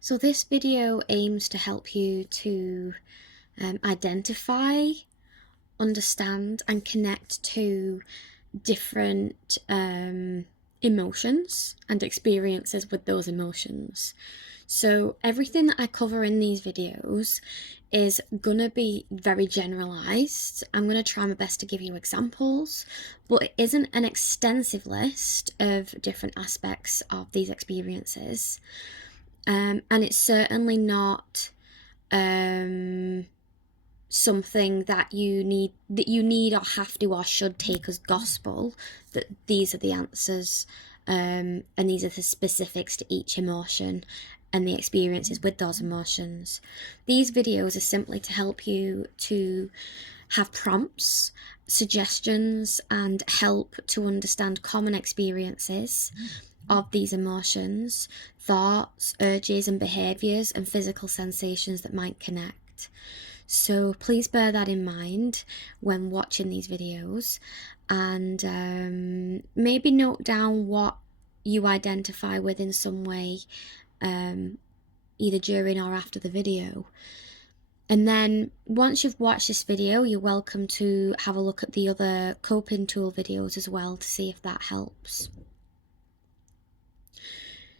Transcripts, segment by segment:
So this video aims to help you to identify, understand and connect to different emotions and experiences with those emotions. So everything that I cover in these videos is gonna be very generalized. I'm gonna try my best to give you examples, but it isn't an extensive list of different aspects of these experiences. And it's certainly not something that you need or have to or should take as gospel, that these are the answers, and these are the specifics to each emotion and the experiences with those emotions. These videos are simply to help you to have prompts, suggestions and help to understand common experiences of these emotions, thoughts, urges and behaviours and physical sensations that might connect. So please bear that in mind when watching these videos, and maybe note down what you identify with in some way, either during or after the video. And then once you've watched this video, you're welcome to have a look at the other coping tool videos as well to see if that helps.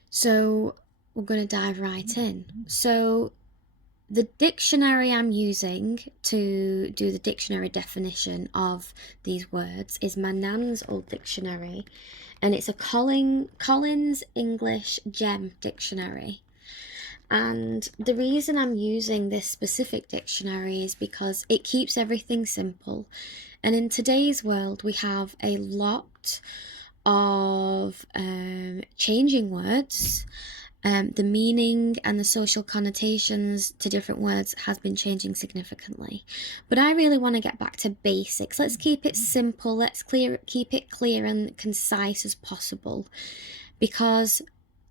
So we're going to dive right in. So the dictionary I'm using to do the dictionary definition of these words is my nan's old dictionary, and it's a Collins English Gem dictionary. And the reason I'm using this specific dictionary is because it keeps everything simple. And in today's world, we have a lot of changing words. The meaning and the social connotations to different words has been changing significantly. But I really want to get back to basics. Let's keep it simple. Let's keep it clear and concise as possible, because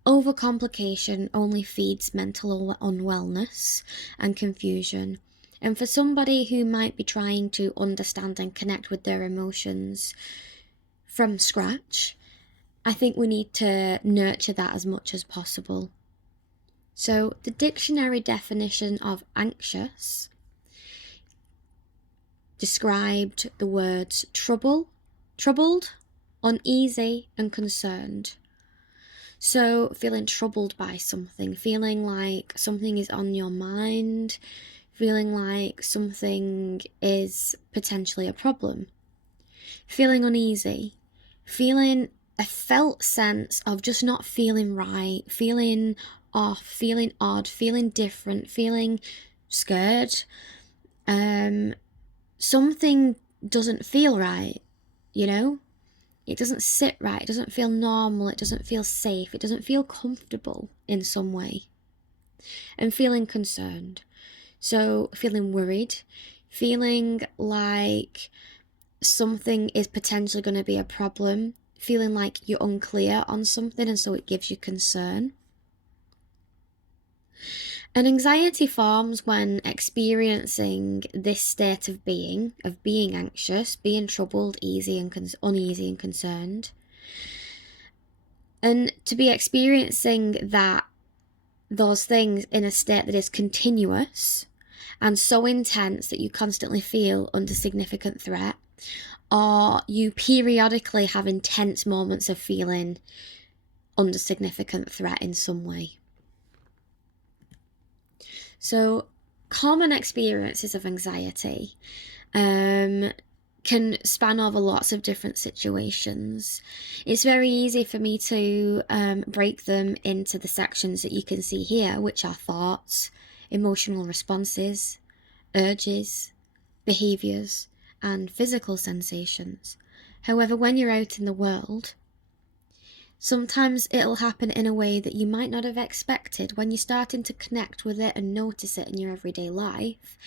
overcomplication only feeds mental unwellness and confusion. And for somebody who might be trying to understand and connect with their emotions from scratch, I think we need to nurture that as much as possible. So the dictionary definition of anxious described the words troubled, uneasy and concerned. So feeling troubled by something, feeling like something is on your mind, feeling like something is potentially a problem. Feeling uneasy, feeling a felt sense of just not feeling right, feeling off, feeling odd, feeling different, feeling scared. Something doesn't feel right, you know? It doesn't sit right, it doesn't feel normal, it doesn't feel safe, it doesn't feel comfortable in some way. And feeling concerned. So feeling worried, feeling like something is potentially going to be a problem, feeling like you're unclear on something and so it gives you concern. And anxiety forms when experiencing this state of being anxious, being troubled, uneasy and concerned. And to be experiencing those things in a state that is continuous and so intense that you constantly feel under significant threat, or you periodically have intense moments of feeling under significant threat in some way. So common experiences of anxiety can span over lots of different situations. It's very easy for me to break them into the sections that you can see here, which are thoughts, emotional responses, urges, behaviours, and physical sensations. However, when you're out in the world, sometimes it'll happen in a way that you might not have expected. When you're starting to connect with it and notice it in your everyday life,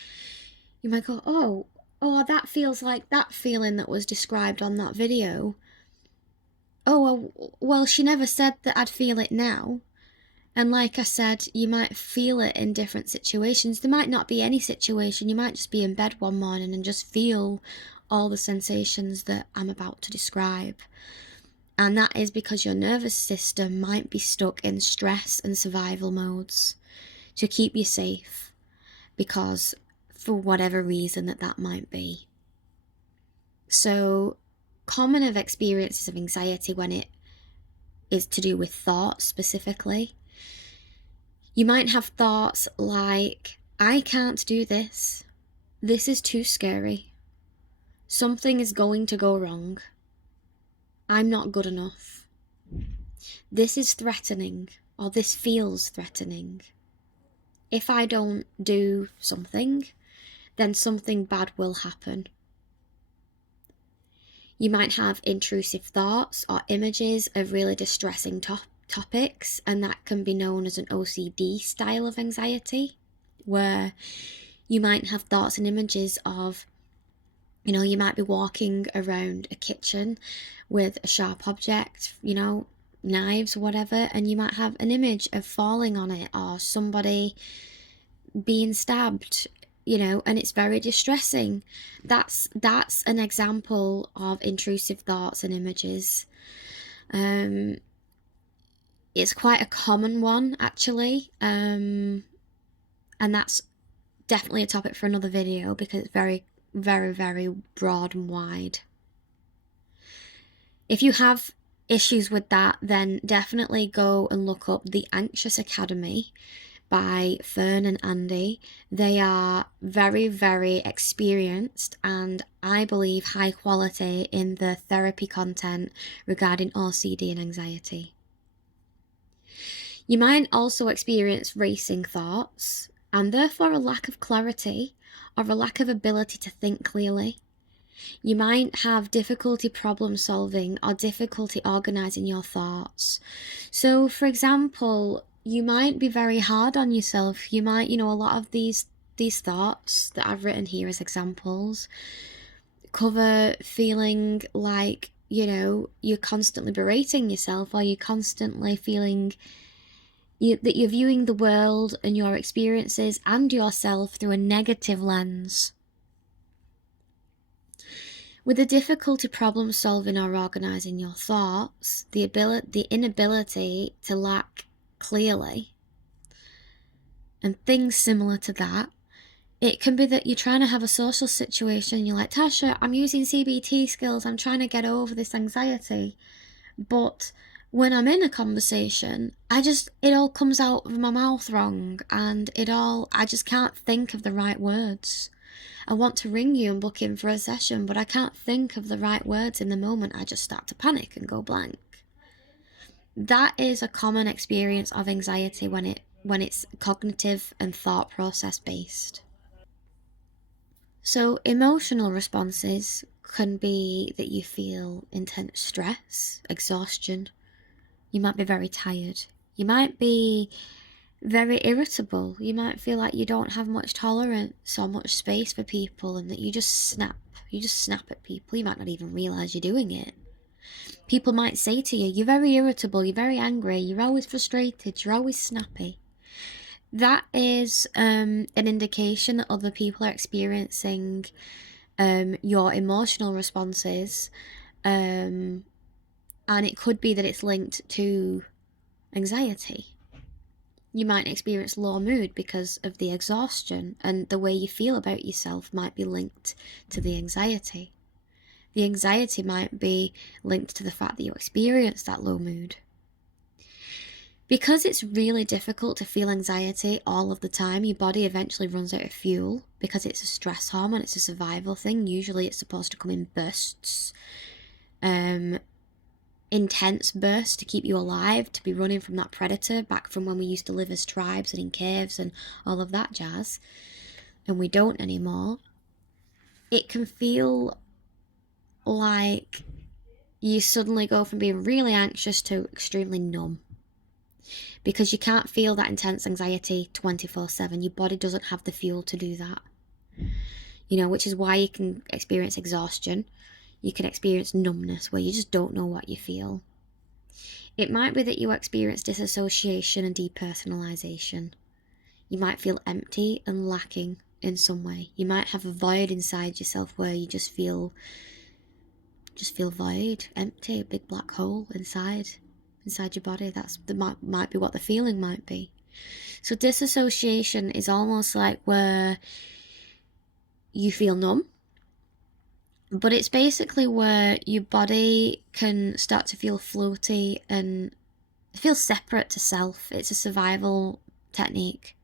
you might go, oh, that feels like that feeling that was described on that video. Oh, well, she never said that I'd feel it now. And like I said, you might feel it in different situations. There might not be any situation. You might just be in bed one morning and just feel all the sensations that I'm about to describe. And that is because your nervous system might be stuck in stress and survival modes. to keep you safe, because for whatever reason that might be. So common of experiences of anxiety when it is to do with thoughts specifically. You might have thoughts like, I can't do this. This is too scary. Something is going to go wrong. I'm not good enough. This is threatening, or this feels threatening. If I don't do something, then something bad will happen. You might have intrusive thoughts or images of really distressing topics, and that can be known as an OCD style of anxiety, where you might have thoughts and images of, you might be walking around a kitchen with a sharp object, knives or whatever, and you might have an image of falling on it or somebody being stabbed, and it's very distressing. That's an example of intrusive thoughts and images. It's quite a common one, actually, and that's definitely a topic for another video because it's very, very, very broad and wide. If you have issues with that, then definitely go and look up The Anxious Academy by Fern and Andy. They are very, very experienced and I believe high quality in the therapy content regarding OCD and anxiety. You might also experience racing thoughts and therefore a lack of clarity or a lack of ability to think clearly. You might have difficulty problem solving or difficulty organising your thoughts. So, for example, you might be very hard on yourself. You might, a lot of these thoughts that I've written here as examples cover feeling like, you're constantly berating yourself, or you're constantly feeling that you're viewing the world and your experiences and yourself through a negative lens. With the difficulty problem solving or organising your thoughts, the inability to lack clearly, and things similar to that, it can be that you're trying to have a social situation, you're like, Tasha, I'm using CBT skills, I'm trying to get over this anxiety, but when I'm in a conversation, it all comes out of my mouth wrong, and I just can't think of the right words. I want to ring you and book in for a session, but I can't think of the right words in the moment. I just start to panic and go blank. That is a common experience of anxiety when it's cognitive and thought process based. So emotional responses can be that you feel intense stress, exhaustion. You might be very tired. You might be very irritable. You might feel like you don't have much tolerance or much space for people, and that you just snap at people. You might not even realize you're doing it. People might say to you, you're very irritable, you're very angry, you're always frustrated, you're always snappy. That is an indication that other people are experiencing your emotional responses, and it could be that it's linked to anxiety. You might experience low mood because of the exhaustion, and the way you feel about yourself might be linked to the anxiety. The anxiety might be linked to the fact that you experience that low mood. Because it's really difficult to feel anxiety all of the time, your body eventually runs out of fuel because it's a stress hormone, it's a survival thing. Usually it's supposed to come in bursts. Intense bursts to keep you alive, to be running from that predator, back from when we used to live as tribes and in caves and all of that jazz, and we don't anymore. It can feel like you suddenly go from being really anxious to extremely numb, because you can't feel that intense anxiety 24/7. Your body doesn't have the fuel to do that, which is why you can experience exhaustion. You can experience numbness where you just don't know what you feel. It might be that you experience disassociation and depersonalization. You might feel empty and lacking in some way. You might have a void inside yourself where you just feel void, empty, a big black hole inside your body. That might be what the feeling might be. So disassociation is almost like where you feel numb, but it's basically where your body can start to feel floaty and feel separate to self. It's a survival technique,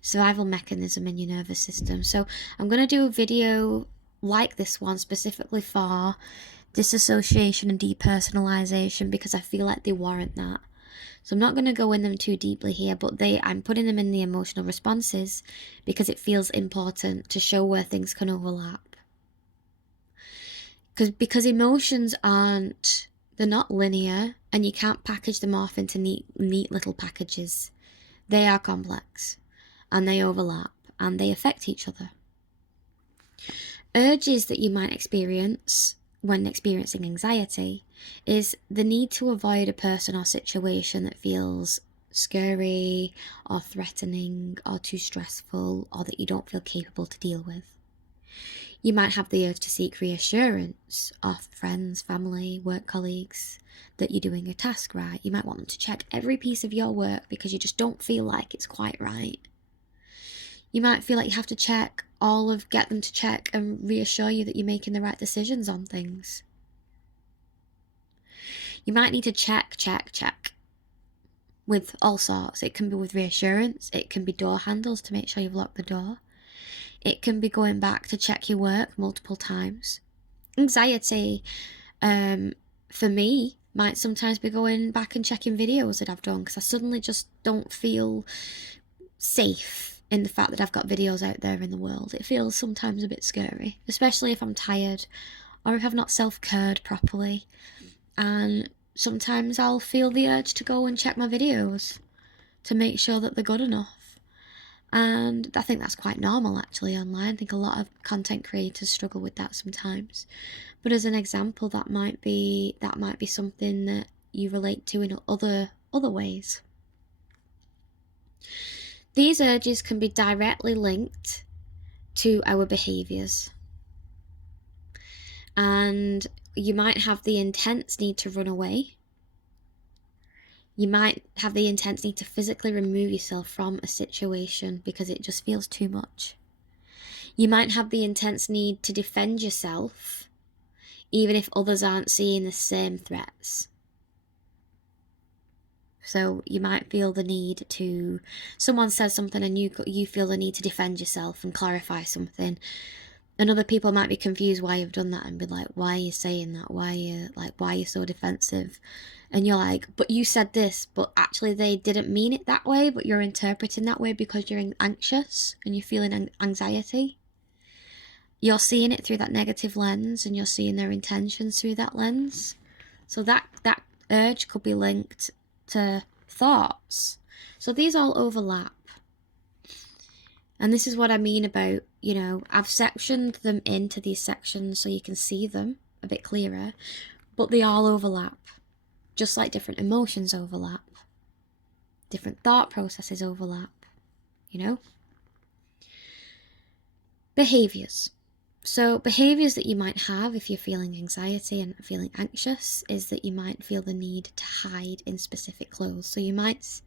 survival mechanism in your nervous system. So I'm going to do a video like this one specifically for disassociation and depersonalization because I feel like they warrant that. So I'm not going to go in them too deeply here, but I'm putting them in the emotional responses because it feels important to show where things can overlap. Because emotions they're not linear, and you can't package them off into neat little packages. They are complex, and they overlap, and they affect each other. Urges that you might experience when experiencing anxiety is the need to avoid a person or situation that feels scary or threatening or too stressful or that you don't feel capable to deal with. You might have the urge to seek reassurance of friends, family, work colleagues that you're doing a task right. You might want them to check every piece of your work because you just don't feel like it's quite right. You might feel like you have to get them to check and reassure you that you're making the right decisions on things. You might need to check with all sorts. It can be with reassurance, it can be door handles to make sure you've locked the door. It can be going back to check your work multiple times. Anxiety, for me, might sometimes be going back and checking videos that I've done because I suddenly just don't feel safe in the fact that I've got videos out there in the world. It feels sometimes a bit scary, especially if I'm tired or if I've not self-cared properly. And sometimes I'll feel the urge to go and check my videos to make sure that they're good enough. And I think that's quite normal actually online. I think a lot of content creators struggle with that sometimes. But as an example, that might be something that you relate to in other ways. These urges can be directly linked to our behaviours. And you might have the intense need to run away. You might have the intense need to physically remove yourself from a situation because it just feels too much. You might have the intense need to defend yourself, even if others aren't seeing the same threats. So you might feel the need to, someone says something and you feel the need to defend yourself and clarify something. And other people might be confused why you've done that and be like, why are you saying that? Why are you so defensive? And you're like, but you said this, but actually they didn't mean it that way, but you're interpreting that way because you're anxious and you're feeling anxiety. You're seeing it through that negative lens and you're seeing their intentions through that lens. So that urge could be linked to thoughts. So these all overlap. And this is what I mean about, I've sectioned them into these sections so you can see them a bit clearer, but they all overlap. Just like different emotions overlap. Different thought processes overlap, Behaviours. So behaviours that you might have if you're feeling anxiety and feeling anxious is that you might feel the need to hide in specific clothes. So you might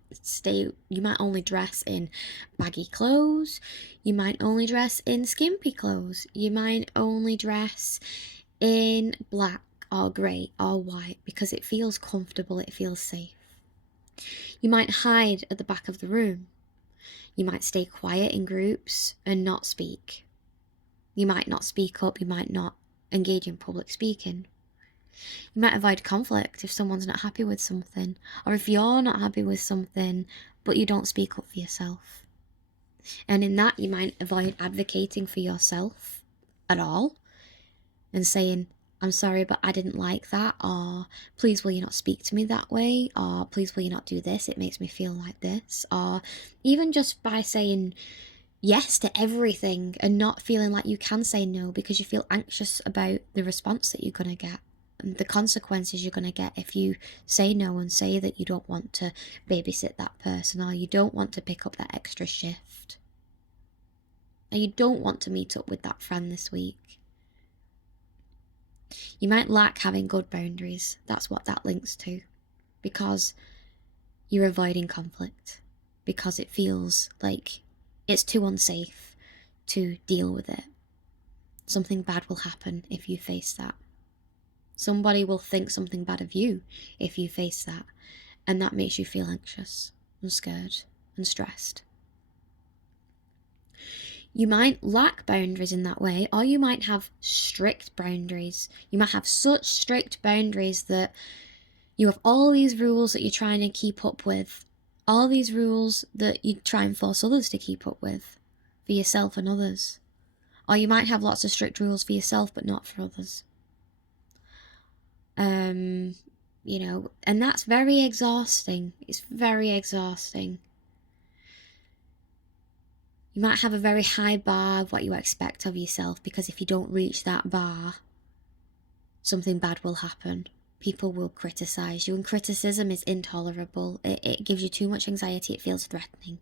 only dress in baggy clothes. You might only dress in skimpy clothes. You might only dress in black or grey or white because it feels comfortable, it feels safe. You might hide at the back of the room. You might stay quiet in groups and not speak. You might not speak up, you might not engage in public speaking. You might avoid conflict if someone's not happy with something, or if you're not happy with something, but you don't speak up for yourself. And in that, you might avoid advocating for yourself at all, and saying, I'm sorry, but I didn't like that, or please will you not speak to me that way, or please will you not do this, it makes me feel like this, or even just by saying yes to everything and not feeling like you can say no because you feel anxious about the response that you're going to get and the consequences you're going to get if you say no and say that you don't want to babysit that person or you don't want to pick up that extra shift or you don't want to meet up with that friend this week. You might lack having good boundaries. That's what that links to, because you're avoiding conflict. because it feels like it's too unsafe to deal with it. Something bad will happen if you face that. Somebody will think something bad of you if you face that, and that makes you feel anxious and scared and stressed. You might lack boundaries in that way, or you might have strict boundaries. You might have such strict boundaries that you have all these rules that you're trying to keep up with, all these rules that you try and force others to keep up with for yourself and others. Or you might have lots of strict rules for yourself but not for others. You know, and that's very exhausting. It's very exhausting. You might have a very high bar of what you expect of yourself, because if you don't reach that bar, something bad will happen. People will criticize you, and criticism is intolerable. It gives you too much anxiety. It feels threatening.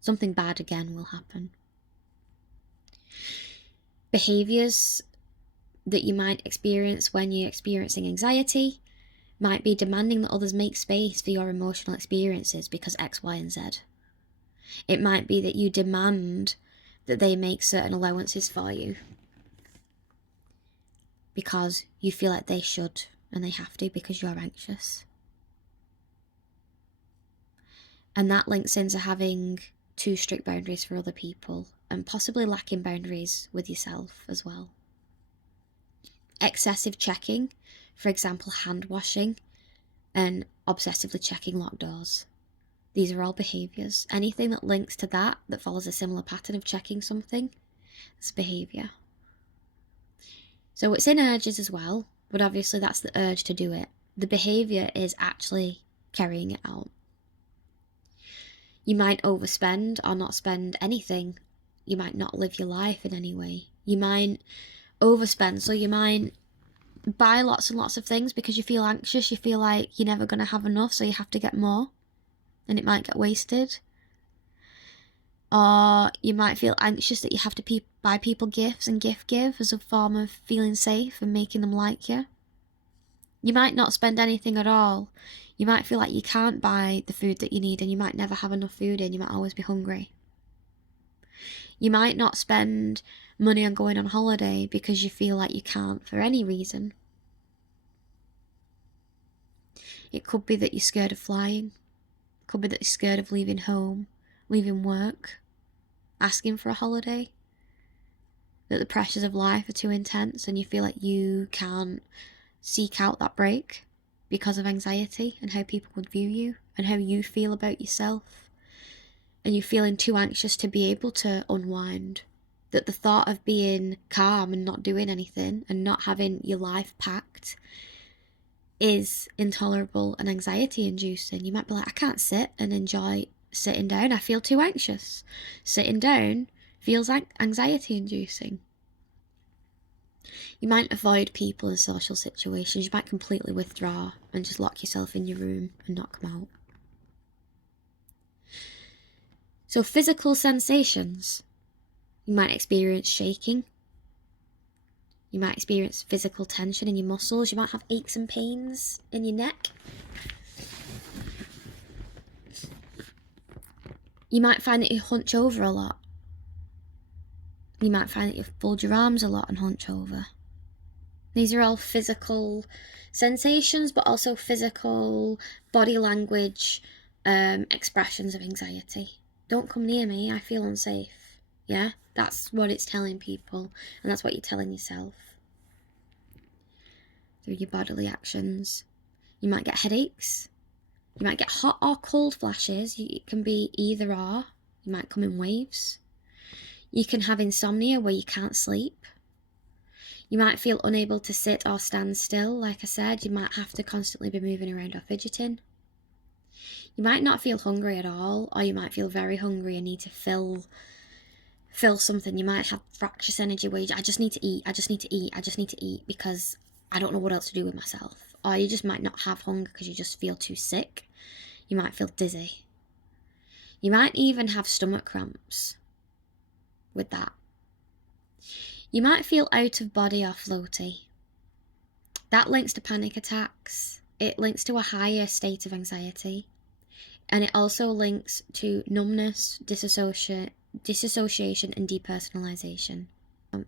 Something bad again will happen. Behaviors that you might experience when you're experiencing anxiety might be demanding that others make space for your emotional experiences because X, Y, and Z. It might be that you demand that they make certain allowances for you because you feel like they should and they have to because you're anxious. And that links into having too strict boundaries for other people and possibly lacking boundaries with yourself as well. Excessive checking, for example, hand washing, and obsessively checking locked doors. These are all behaviours. Anything that links to that follows a similar pattern of checking something, it's behaviour. So it's in urges as well, but obviously that's the urge to do it. The behaviour is actually carrying it out. You might overspend or not spend anything. You might not live your life in any way. You might overspend, so you might buy lots and lots of things because you feel anxious, you feel like you're never going to have enough, so you have to get more, and it might get wasted. Or you might feel anxious that you have to buy people gifts and gift give as a form of feeling safe and making them like you. You might not spend anything at all. You might feel like you can't buy the food that you need, and you might never have enough food in. You might always be hungry. You might not spend money on going on holiday because you feel like you can't for any reason. It could be that you're scared of flying. It could be that you're scared of leaving home, leaving work, asking for a holiday. That the pressures of life are too intense and you feel like you can't seek out that break because of anxiety and how people would view you and how you feel about yourself. And you're feeling too anxious to be able to unwind. That the thought of being calm and not doing anything and not having your life packed is intolerable and anxiety inducing. You might be like, I can't sit and enjoy sitting down. I feel too anxious. Sitting down feels anxiety inducing. You might avoid people in social situations. You might completely withdraw and just lock yourself in your room and not come out. So physical sensations. You might experience shaking. You might experience physical tension in your muscles. You might have aches and pains in your neck. You might find that you hunch over a lot. You might find that you fold your arms a lot and hunch over. These are all physical sensations, but also physical body language expressions of anxiety. Don't come near me, I feel unsafe. Yeah, that's what it's telling people, and that's what you're telling yourself through your bodily actions. You might get headaches. You might get hot or cold flashes. It can be either or. You might come in waves. You can have insomnia where you can't sleep. You might feel unable to sit or stand still. Like I said, you might have to constantly be moving around or fidgeting. You might not feel hungry at all, or you might feel very hungry and need to fill something. You might have fractious energy where I just need to eat, I just need to eat because I don't know what else to do with myself. Or you just might not have hunger because you just feel too sick. You might feel dizzy. You might even have stomach cramps with that. You might feel out of body or floaty. That links to panic attacks. It links to a higher state of anxiety. And it also links to numbness, dissociation, and depersonalization.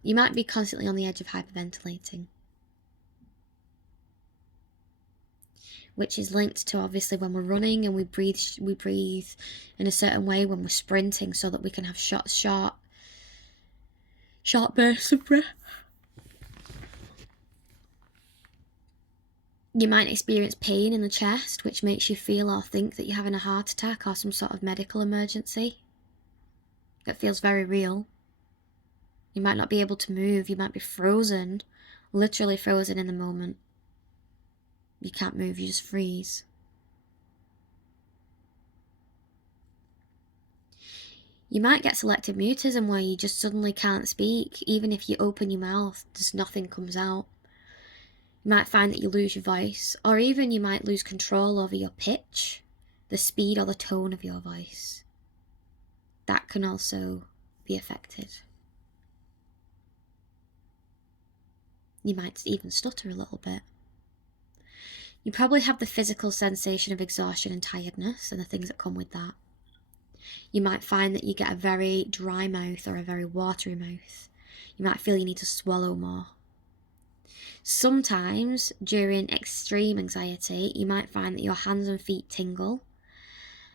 You might be constantly on the edge of hyperventilating, which is linked to obviously when we're running and we breathe in a certain way when we're sprinting, so that we can have short bursts of breath. You might experience pain in the chest, which makes you feel or think that you're having a heart attack or some sort of medical emergency. That feels very real. You might not be able to move. You might be frozen, literally frozen in the moment. You can't move, you just freeze. You might get selective mutism, where you just suddenly can't speak. Even if you open your mouth, just nothing comes out. You might find that you lose your voice, or even you might lose control over your pitch, the speed or the tone of your voice. That can also be affected. You might even stutter a little bit. You probably have the physical sensation of exhaustion and tiredness and the things that come with that. You might find that you get a very dry mouth or a very watery mouth. You might feel you need to swallow more. Sometimes during extreme anxiety, you might find that your hands and feet tingle,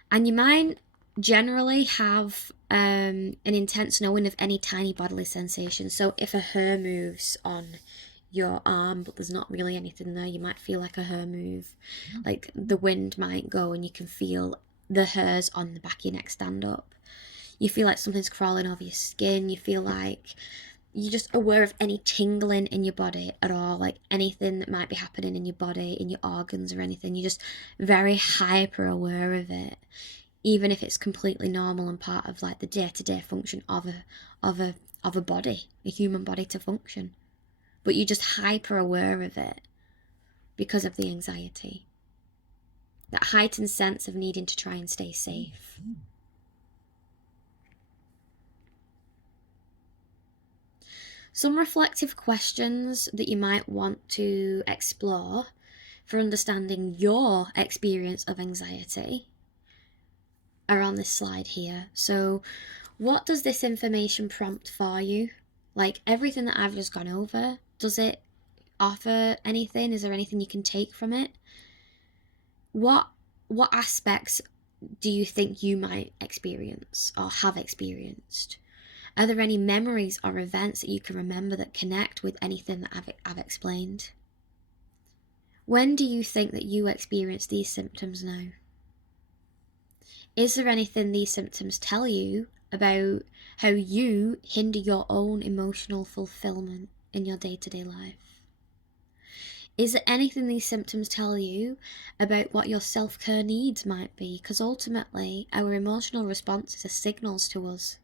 and you might generally have an intense knowing of any tiny bodily sensation. So if a hair moves on your arm but there's not really anything there, you might feel like a hair move. Like the wind might go and you can feel the hairs on the back of your neck stand up. You feel like something's crawling over your skin. You feel like you're just aware of any tingling in your body at all, like anything that might be happening in your body, in your organs or anything. You're just very hyper aware of it, even if it's completely normal and part of like the day-to-day function of a body, a human body to function. But you're just hyper aware of it because of the anxiety. That heightened sense of needing to try and stay safe. Some reflective questions that you might want to explore for understanding your experience of anxiety are on this slide here. So, what does this information prompt for you? Like everything that I've just gone over, does it offer anything? Is there anything you can take from it? What aspects do you think you might experience or have experienced? Are there any memories or events that you can remember that connect with anything that I've explained? When do you think that you experience these symptoms now? Is there anything these symptoms tell you about how you hinder your own emotional fulfillment in your day-to-day life? Is there anything these symptoms tell you about what your self-care needs might be? Because ultimately, our emotional responses are signals to us,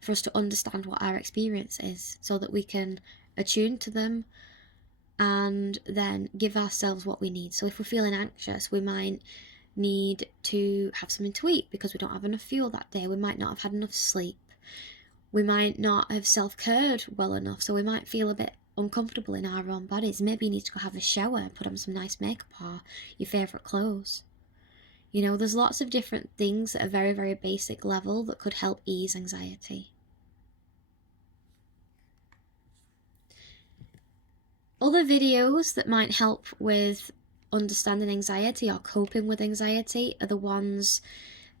for us to understand what our experience is, so that we can attune to them and then give ourselves what we need. So if we're feeling anxious, we might need to have something to eat because we don't have enough fuel that day. We might not have had enough sleep. We might not have self-cared well enough, so we might feel a bit uncomfortable in our own bodies. Maybe you need to go have a shower and put on some nice makeup or your favourite clothes. You know, there's lots of different things at a very, very basic level that could help ease anxiety. Other videos that might help with understanding anxiety or coping with anxiety are the ones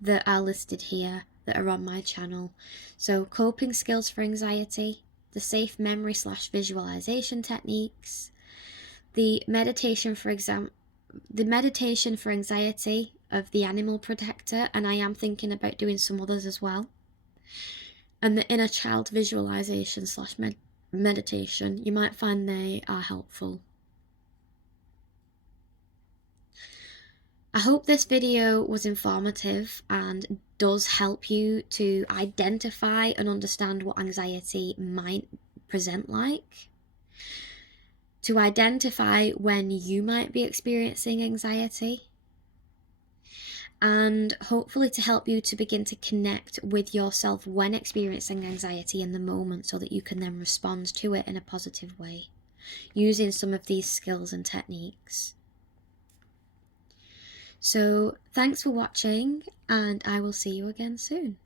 that are listed here that are on my channel. So coping skills for anxiety, the safe memory / visualization techniques, the meditation for anxiety of the animal protector, and I am thinking about doing some others as well, and the inner child visualization / meditation. You might find they are helpful. I hope this video was informative and does help you to identify and understand what anxiety might present like, to identify when you might be experiencing anxiety, and hopefully to help you to begin to connect with yourself when experiencing anxiety in the moment, so that you can then respond to it in a positive way, using some of these skills and techniques. So thanks for watching, and I will see you again soon.